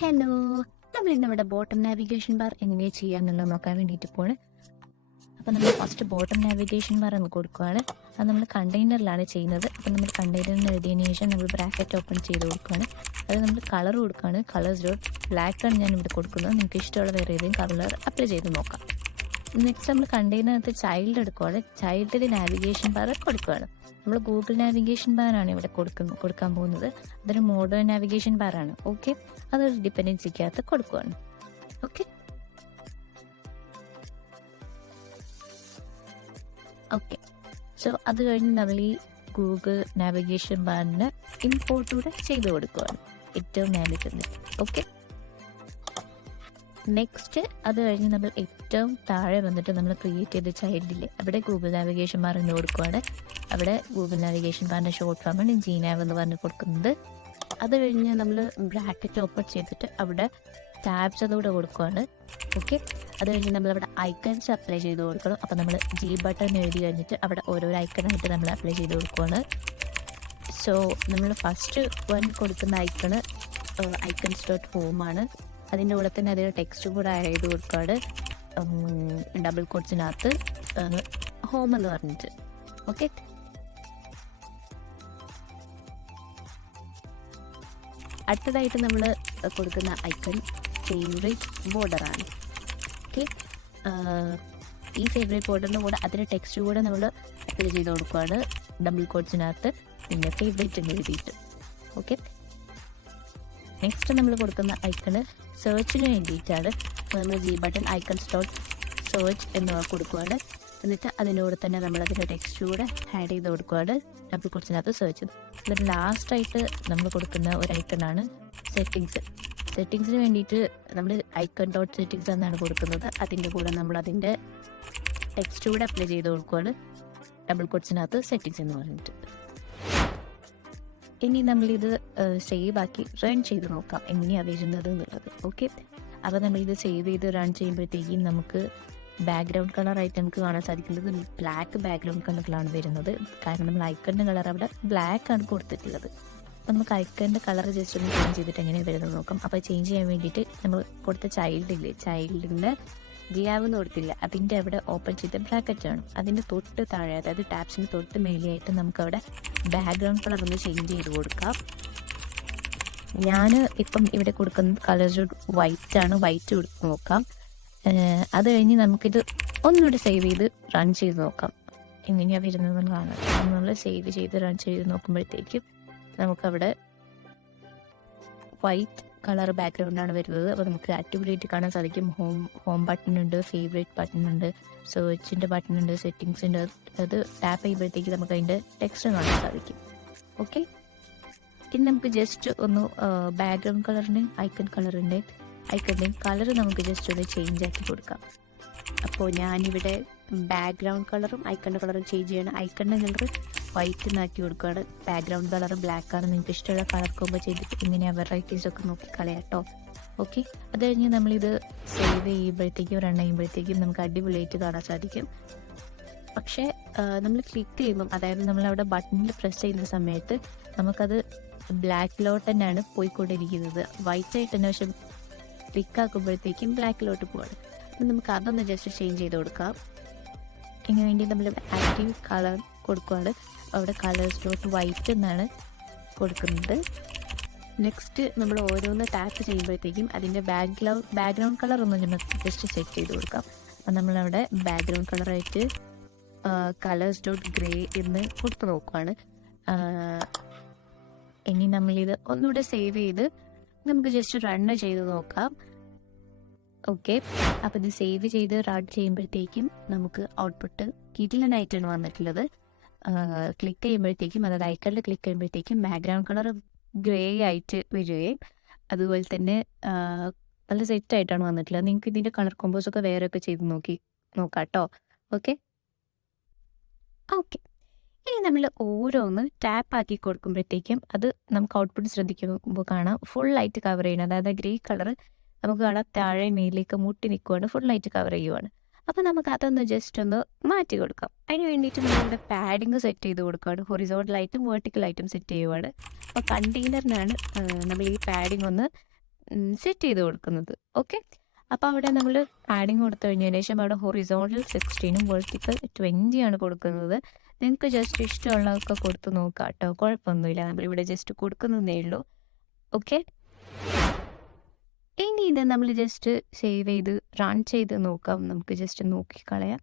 Hello, നമ്മൾ ഇന്ന് ഇവിടെ ബോട്ടം നാവിഗേഷൻ ബാർ എങ്ങനെ ചെയ്യാമെന്നുള്ളത് നോക്കാൻ വേണ്ടിയിട്ട് പോണ്. അപ്പോൾ നമ്മൾ ഫസ്റ്റ് ബോട്ടം നാവിഗേഷൻ ബാർ എന്ന് കൊടുക്കുകയാണ്. അത് നമ്മൾ കണ്ടെയ്നറിലാണ് ചെയ്യുന്നത്. അപ്പോൾ നമ്മൾ കണ്ടെയ്നറിന് എഴുതിയതിന് ശേഷം നമ്മൾ ബ്രാക്കറ്റ് ഓപ്പൺ ചെയ്ത് കൊടുക്കുകയാണ്. അത് നമ്മൾ കളർ കൊടുക്കുകയാണ്. കളേഴ്സ് ഡോട്ട് ബ്ലാക്കാണ് ഞാൻ ഇവിടെ കൊടുക്കുന്നത്. നിങ്ങൾക്ക് ഇഷ്ടമുള്ള വേറെ ഏതെങ്കിലും കളർ അപ്ലൈ ചെയ്ത് നോക്കാം. നെക്സ്റ്റ് നമ്മൾ കണ്ടെയ്നറിനകത്ത് ചൈൽഡ് എടുക്കുകയാണ്. ചൈൽഡിൽ നാവിഗേഷൻ ബാർ കൊടുക്കുകയാണ്. നമ്മൾ ഗൂഗിൾ നാവിഗേഷൻ ബാറാണ് ഇവിടെ കൊടുക്കാൻ പോകുന്നത്. അതൊരു മോഡേൺ നാവിഗേഷൻ ബാറാണ്. ഓക്കെ, അതൊരു ഡിപ്പെൻഡൻസിക്കകത്ത് കൊടുക്കുകയാണ്. ഓക്കെ ഓക്കെ സോ അത് കഴിഞ്ഞ് നമ്മൾ ഈ ഗൂഗിൾ നാവിഗേഷൻ ബാറിന് ഇമ്പോർട്ട് കൂടെ ചെയ്ത് കൊടുക്കുകയാണ് ഏറ്റവും മേലിൽ. ഓക്കെ, നെക്സ്റ്റ് അത് കഴിഞ്ഞ് നമ്മൾ ഏറ്റവും താഴെ വന്നിട്ട് നമ്മൾ ക്രിയേറ്റ് ചെയ്ത ചൈൽഡില്ലേ അവിടെ ഗൂഗിൾ നാവിഗേഷൻ ബാർ എന്ന് കൊടുക്കുകയാണ്. അവിടെ ഗൂഗിൾ നാവിഗേഷൻ ബാറിൻ്റെ ഷോർട്ട് ഫോമാണ് ജീനാവ് എന്ന് പറഞ്ഞ് കൊടുക്കുന്നത്. അത് കഴിഞ്ഞ് നമ്മൾ ബ്രാക്കറ്റ് ഓപ്പൺ ചെയ്തിട്ട് അവിടെ ടാബ്സ് അതുകൂടെ കൊടുക്കുകയാണ്. ഓക്കെ, അത് കഴിഞ്ഞ് നമ്മളവിടെ ഐക്കൺസ് അപ്ലൈ ചെയ്ത് കൊടുക്കണം. അപ്പോൾ നമ്മൾ ജി ബട്ടൺ എഴുതി കഴിഞ്ഞിട്ട് അവിടെ ഓരോരോ ഐക്കണായിട്ട് നമ്മൾ അപ്ലൈ ചെയ്ത് കൊടുക്കുകയാണ്. സോ നമ്മൾ ഫസ്റ്റ് വൺ കൊടുക്കുന്ന ഐക്കണ് ഐക്കൺസ് ഡോട്ട് ഹോമാണ്. അതിൻ്റെ കൂടെ തന്നെ അതിൽ ടെക്സ്റ്റ് കൂടെ ആഡ് ചെയ്ത് കൊടുക്കുകയാണ് ഡബിൾ കോട്ട്സിനകത്ത് ഹോം എന്ന് പറഞ്ഞിട്ട്. ഓക്കെ, അടുത്തതായിട്ട് നമ്മൾ കൊടുക്കുന്ന ഐക്കൺ ഫേവറേറ്റ് ബോർഡറാണ്. ഓക്കെ, ഈ ഫേവറേറ്റ് ബോർഡറിൻ്റെ കൂടെ അതിൻ്റെ ടെക്സ്റ്റ് കൂടെ നമ്മൾ അപ്ലൈ ചെയ്ത് കൊടുക്കുകയാണ് ഡബിൾ കോട്ട്സിനകത്ത് പിന്നെ ഫേവറേറ്റ് എന്ന് എഴുതിയിട്ട്. ഓക്കെ, നെക്സ്റ്റ് നമ്മൾ കൊടുക്കുന്ന ഐക്കണ് സെർച്ചിന് വേണ്ടിയിട്ടാണ്. നമ്മൾ G button icons dot search എന്ന് കൊടുക്കുകയാണ്. എന്നിട്ട് അതിനോട് തന്നെ നമ്മൾ അതിൻ്റെ ടെക്സ്റ്റ് കൂടെ ആഡ് ചെയ്ത് കൊടുക്കുകയാണ് ഡബിൾ കോട്ട്സിനകത്ത് സെർച്ച്. എന്നിട്ട് ലാസ്റ്റായിട്ട് നമ്മൾ കൊടുക്കുന്ന ഒരു ഐക്കണാണ് സെറ്റിങ്സ്. സെറ്റിങ്സിന് വേണ്ടിയിട്ട് നമ്മൾ ഐക്കൺ ഡോട്ട് സെറ്റിങ്സ് എന്നാണ് കൊടുക്കുന്നത്. അതിൻ്റെ കൂടെ നമ്മൾ അതിൻ്റെ ടെക്സ്റ്റ് കൂടെ അപ്ലൈ ചെയ്ത് കൊടുക്കുകയാണ് ഡബിൾ കോട്ട്സിനകത്ത് സെറ്റിങ്സ് എന്ന് പറഞ്ഞിട്ട്. ഇനി നമ്മളിത് സേവ് ആക്കി റൺ ചെയ്ത് നോക്കാം എങ്ങനെയാണ് വരുന്നത് എന്നുള്ളത്. ഓക്കെ, അപ്പോൾ നമ്മളിത് സേവ് ചെയ്ത് റൺ ചെയ്യുമ്പോഴത്തേക്കും നമുക്ക് ബാക്ക്ഗ്രൗണ്ട് കളറായിട്ട് നമുക്ക് കാണാൻ സാധിക്കുന്നത് ബ്ലാക്ക് ബാക്ക്ഗ്രൗണ്ട് കളറിലാണ് വരുന്നത്. കാരണം നമ്മൾ ഐക്കണിൻ്റെ കളർ അവിടെ ബ്ലാക്ക് ആണ് കൊടുത്തിട്ടുള്ളത്. അപ്പോൾ നമുക്ക് ഐക്കണിൻ്റെ കളർ ജസ്റ്റ് ഒന്ന് ചേഞ്ച് ചെയ്തിട്ട് എങ്ങനെയാണ് വരുന്നത് നോക്കാം. അപ്പോൾ ചേഞ്ച് ചെയ്യാൻ വേണ്ടിയിട്ട് നമ്മൾ കൊടുത്ത ചൈൽഡില്ലേ, ചൈൽഡിൻ്റെ ജിയാവെന്ന് കൊടുത്തില്ല, അതിൻ്റെ അവിടെ ഓപ്പൺ ചെയ്ത ബ്രാക്കറ്റ് ആണ്. അതിൻ്റെ തൊട്ട് താഴെ, അതായത് ടാബ്സിന് തൊട്ട് മേലെയായിട്ട് നമുക്കവിടെ ബാക്ക്ഗ്രൗണ്ട് കളർ ഒന്ന് ചേഞ്ച് ചെയ്ത് കൊടുക്കാം. ഞാൻ ഇപ്പം ഇവിടെ കൊടുക്കുന്നത് കളർ വൈറ്റ് ആണ്. വൈറ്റ് കൊടുത്ത് നോക്കാം. അത് കഴിഞ്ഞ് നമുക്കിത് ഒന്നുകൂടി സേവ് ചെയ്ത് റൺ ചെയ്ത് നോക്കാം എങ്ങനെയാണ് വരുന്നതെന്ന് കാണാം. നമ്മൾ സേവ് ചെയ്ത് റൺ ചെയ്ത് നോക്കുമ്പോഴത്തേക്കും നമുക്കവിടെ വൈറ്റ് കളർ ബാക്ക്ഗ്രൗണ്ടാണ് വരുന്നത്. അപ്പോൾ നമുക്ക് ആക്ടിവിറ്റി കാണാൻ സാധിക്കും. ഹോം ബട്ടൺ ഉണ്ട്, ഫേവറേറ്റ് ബട്ടൺ ഉണ്ട്, സെർച്ചിൻ്റെ ബട്ടൺ ഉണ്ട്, സെറ്റിങ്സ് ഉണ്ട്. അത് ടാപ്പ് ചെയ്യുമ്പോഴത്തേക്ക് നമുക്ക് അതിൻ്റെ ടെക്സ്റ്റ് കാണാൻ സാധിക്കും. ഓക്കെ, ഇനി നമുക്ക് ജസ്റ്റ് ഒന്ന് ബാക്ക്ഗ്രൗണ്ട് കളറിൻ്റെയും ഐക്കണിൻ്റെയും കളർ നമുക്ക് ജസ്റ്റ് ഒന്ന് ചേഞ്ച് ആക്കി കൊടുക്കാം. അപ്പോൾ ഞാനിവിടെ ബാക്ക്ഗ്രൗണ്ട് കളറും ഐക്കണിൻ്റെ കളറും ചേഞ്ച് ചെയ്യണം. ഐക്കണിൻ്റെ കളർ വൈറ്റ് എന്നാക്കി കൊടുക്കുകയാണ്. ബാക്ക്ഗ്രൗണ്ട് കളർ ബ്ലാക്ക് ആണ്. നിങ്ങൾക്ക് ഇഷ്ടമുള്ള കളർ കോമ്പോ ചെയ്തിട്ട് ഇങ്ങനെയാണ് വെറൈറ്റീസൊക്കെ നോക്കിക്കളയാം കേട്ടോ. ഓക്കെ, അത് കഴിഞ്ഞ് നമ്മളിത് സേവ് ചെയ്യുമ്പോഴത്തേക്കും റൺ ചെയ്യുമ്പോഴത്തേക്കും നമുക്ക് അടിപൊളിയായിട്ട് കാണാൻ സാധിക്കും. പക്ഷേ നമ്മൾ ക്ലിക്ക് ചെയ്യുമ്പം, അതായത് നമ്മളവിടെ ബട്ടണിൽ പ്രസ് ചെയ്യുന്ന സമയത്ത് നമുക്കത് ബ്ലാക്കിലോട്ട് തന്നെയാണ് പോയിക്കൊണ്ടിരിക്കുന്നത്. വൈറ്റ് ആയിട്ട് തന്നെ, പക്ഷെ ക്ലിക്ക് ആക്കുമ്പോഴത്തേക്കും ബ്ലാക്കിലോട്ട് പോവാണ്. അപ്പം നമുക്ക് അതൊന്ന് ജസ്റ്റ് ചേഞ്ച് ചെയ്ത് കൊടുക്കാം. ഇതിന് വേണ്ടി നമ്മൾ ആക്റ്റീവ് കളർ കൊടുക്കുകയാണ്. അവിടെ കളേഴ്സ് ഡോട്ട് വൈറ്റ് എന്നാണ് കൊടുക്കുന്നത്. നെക്സ്റ്റ് നമ്മൾ ഓരോന്ന് ടാപ്പ് ചെയ്യുമ്പോഴത്തേക്കും അതിൻ്റെ ബാക്ക്ഗ്രൗണ്ട് കളർ ഒന്ന് നമുക്ക് ജസ്റ്റ് സെറ്റ് ചെയ്ത് കൊടുക്കാം. അപ്പം നമ്മളവിടെ ബാക്ക്ഗ്രൗണ്ട് കളറായിട്ട് കളേഴ്സ് ഡോട്ട് ഗ്രേ എന്ന് കൊടുത്ത് നോക്കുകയാണ്. ഇനി നമ്മളിത് ഒന്നുകൂടെ സേവ് ചെയ്ത് നമുക്ക് ജസ്റ്റ് റൺ ചെയ്ത് നോക്കാം. ഓക്കെ, അപ്പോൾ ഇത് സേവ് ചെയ്ത് റൺ ചെയ്യുമ്പോഴത്തേക്കും നമുക്ക് ഔട്ട്പുട്ട് കിടിലനായിട്ടാണ് വന്നിട്ടുള്ളത്. ക്ലിക്ക് ചെയ്യുമ്പോഴത്തേക്കും, അതായത് ഐക്കണിൽ ക്ലിക്ക് ചെയ്യുമ്പോഴത്തേക്കും ബാക്ക്ഗ്രൗണ്ട് കളർ ഗ്രേ ആയിട്ട് വരികയും അതുപോലെ തന്നെ നല്ല സെറ്റായിട്ടാണ് വന്നിട്ടുള്ളത്. നിങ്ങൾക്ക് ഇതിൻ്റെ കളർ കോമ്പോസൊക്കെ വേറെയൊക്കെ ചെയ്ത് നോക്കാം കേട്ടോ. ഓക്കെ ഓക്കെ ഇനി നമ്മൾ ഓരോന്ന് ടാപ്പാക്കി കൊടുക്കുമ്പോഴത്തേക്കും അത് നമുക്ക് ഔട്ട്പുട്ട് ശ്രദ്ധിക്കുമ്പോൾ കാണാം ഫുള്ളായിട്ട് കവർ ചെയ്യണം. അതായത് ഗ്രേ കളർ നമുക്ക് കാണാം താഴെ മേലേക്ക് മുട്ടി നിൽക്കുവാണ്, ഫുള്ളായിട്ട് കവർ ചെയ്യുവാണ്. അപ്പോൾ നമുക്ക് അതൊന്ന് ജസ്റ്റ് ഒന്ന് മാറ്റി കൊടുക്കാം. അതിന് വേണ്ടിയിട്ട് നമ്മളിവിടെ പാഡിങ് സെറ്റ് ചെയ്ത് കൊടുക്കുകയാണ്. ഹൊറിസോണ്ടലായിട്ടും വെർട്ടിക്കലായിട്ടും സെറ്റ് ചെയ്യുവാണ്. അപ്പോൾ കണ്ടെയ്നറിനാണ് നമ്മൾ ഈ പാഡിങ് ഒന്ന് സെറ്റ് ചെയ്ത് കൊടുക്കുന്നത്. ഓക്കെ, അപ്പോൾ അവിടെ നമ്മൾ പാഡിങ് കൊടുത്തു കഴിഞ്ഞതിന് ശേഷം അവിടെ ഹൊറിസോണ്ടൽ 16 വെർട്ടിക്കൽ 20 ആണ് കൊടുക്കുന്നത്. നിങ്ങൾക്ക് ജസ്റ്റ് ഇഷ്ടമുള്ളതൊക്കെ കൊടുത്ത് നോക്കാം കേട്ടോ, കുഴപ്പമൊന്നുമില്ല. നമ്മളിവിടെ ജസ്റ്റ് കൊടുക്കുന്നതേ ഉള്ളൂ. ഓക്കെ, ഇനി ഇത് നമ്മൾ ജസ്റ്റ് സേവ് ചെയ്ത് റൺ ചെയ്ത് നോക്കാം. നമുക്ക് ജസ്റ്റ് നോക്കിക്കളയാം.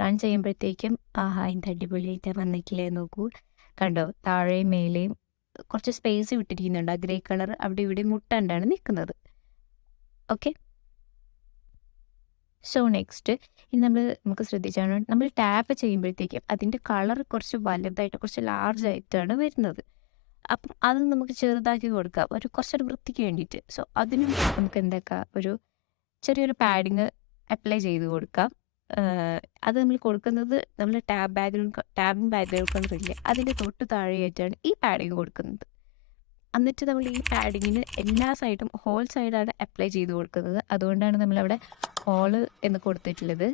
റൺ ചെയ്യുമ്പോഴത്തേക്കും ആഹാ ഇത് അടിപൊളിയായിട്ട് വന്നിട്ടില്ലേ നോക്കൂ, കണ്ടോ, താഴെയും മേലെയും കുറച്ച് സ്പേസ് വിട്ടിരിക്കുന്നുണ്ട്. ആ ഗ്രേ കളർ അവിടെ ഇവിടെ മുട്ടാണ്ടാണ് നിൽക്കുന്നത്. ഓക്കെ, സോ നെക്സ്റ്റ് ഇനി നമുക്ക് ശ്രദ്ധിച്ചാണ് നമ്മൾ ടാപ്പ് ചെയ്യുമ്പോഴത്തേക്കും അതിൻ്റെ കളർ കുറച്ച് വലുതായിട്ട് കുറച്ച് ലാർജ് ആയിട്ടാണ് വരുന്നത്. അപ്പം അത് നമുക്ക് ചെറുതാക്കി കൊടുക്കാം, ഒരു കുറച്ചൊരു വൃത്തിക്ക് വേണ്ടിയിട്ട്. സോ അതിനും നമുക്ക് എന്താക്കാം, ഒരു ചെറിയൊരു പാഡിങ് അപ്ലൈ ചെയ്ത് കൊടുക്കാം. അത് നമ്മൾ കൊടുക്കുന്നത് നമ്മൾ ടാബിങ് ബാക്ക്ഗ്രൗണ്ടില്ല, അതിൻ്റെ തൊട്ട് താഴെയായിട്ടാണ് ഈ പാഡിങ് കൊടുക്കുന്നത്. എന്നിട്ട് നമ്മൾ ഈ പാഡിങ്ങിന് എല്ലാ സൈഡും ഹോൾ സൈഡാണ് അപ്ലൈ ചെയ്ത് കൊടുക്കുന്നത്. അതുകൊണ്ടാണ് നമ്മളവിടെ ഹോള് എന്ന് കൊടുത്തിട്ടുള്ളത്.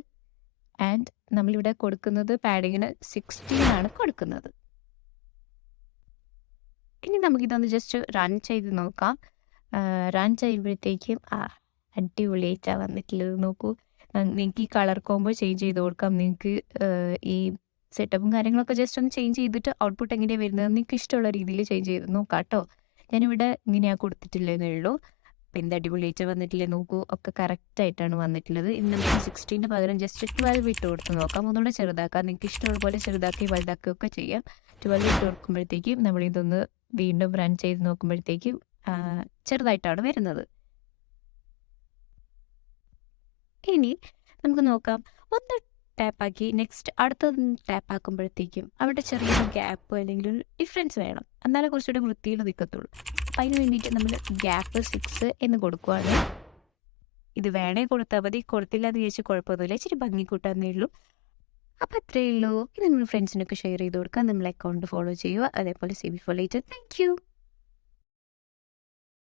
ആൻഡ് നമ്മളിവിടെ കൊടുക്കുന്നത് പാഡിങ്ങിന് 16 ആണ് കൊടുക്കുന്നത്. ഇനി നമുക്കിതൊന്ന് ജസ്റ്റ് റൺ ചെയ്ത് നോക്കാം. റൺ ചെയ്യുമ്പോഴത്തേക്കും അടിപൊളിയായിട്ടാണ് വന്നിട്ടുള്ളത്. നോക്കൂ, നിങ്ങൾക്ക് ഈ കളർ കോംബോ ചേഞ്ച് ചെയ്ത് കൊടുക്കാം. നിങ്ങൾക്ക് ഈ സെറ്റപ്പും കാര്യങ്ങളൊക്കെ ജസ്റ്റ് ഒന്ന് ചേഞ്ച് ചെയ്തിട്ട് ഔട്ട്പുട്ട് എങ്ങനെയാണ് വരുന്നത് നിങ്ങൾക്ക് ഇഷ്ടമുള്ള രീതിയിൽ ചേഞ്ച് ചെയ്ത് നോക്കാം കേട്ടോ. ഞാനിവിടെ ഇങ്ങനെയാണ് കൊടുത്തിട്ടില്ലെന്നേ ഉള്ളൂ. അപ്പം എന്ത് അടിപൊളിയായിട്ട് വന്നിട്ടില്ലേ നോക്കൂ, ഒക്കെ കറക്റ്റായിട്ടാണ് വന്നിട്ടുള്ളത്. ഇനി നമുക്ക് 16 പകരം ജസ്റ്റ് 12 ഇട്ട് കൊടുത്ത് നോക്കാം. ഒന്നുകൂടെ ചെറുതാക്കാം, നിങ്ങൾക്ക് ഇഷ്ടമുള്ള പോലെ ചെറുതാക്കി വലുതാക്കുകയും ഒക്കെ ചെയ്യാം. 12 ഇട്ട് കൊടുക്കുമ്പോഴത്തേക്കും നമ്മളിതൊന്ന് വീണ്ടും റൺ ചെയ്ത് നോക്കുമ്പോഴത്തേക്കും ചെറുതായിട്ടാണ് വരുന്നത്. ഇനി നമുക്ക് നോക്കാം, ഒന്ന് ടാപ്പാക്കി നെക്സ്റ്റ് അടുത്തത് ടാപ്പാക്കുമ്പോഴത്തേക്കും അവിടെ ചെറിയൊരു ഗ്യാപ്പ് അല്ലെങ്കിൽ ഒരു ഡിഫറൻസ് വേണം, എന്നാലേ കുറച്ചുകൂടെ വൃത്തിയിൽ നിൽക്കത്തുള്ളൂ. അപ്പം അതിന് വേണ്ടിയിട്ട് നമ്മൾ ഗ്യാപ്പ് 6 എന്ന് കൊടുക്കുവാണ്. ഇത് വേണേ കൊടുത്താൽ മതി, കൊടുത്തില്ല എന്ന് ചോദിച്ചാൽ കുഴപ്പമൊന്നുമില്ല, ഇച്ചിരി ഭംഗി കൂട്ടാന്നേ ഉള്ളൂ. അപ്പം അത്രയേ ഉള്ളൂ. ഇത് നിങ്ങൾ ഫ്രണ്ട്സിനൊക്കെ ഷെയർ ചെയ്ത് കൊടുക്കുക. നമ്മൾ അക്കൗണ്ട് ഫോളോ ചെയ്യുക, അതേപോലെ save four later. Thank you.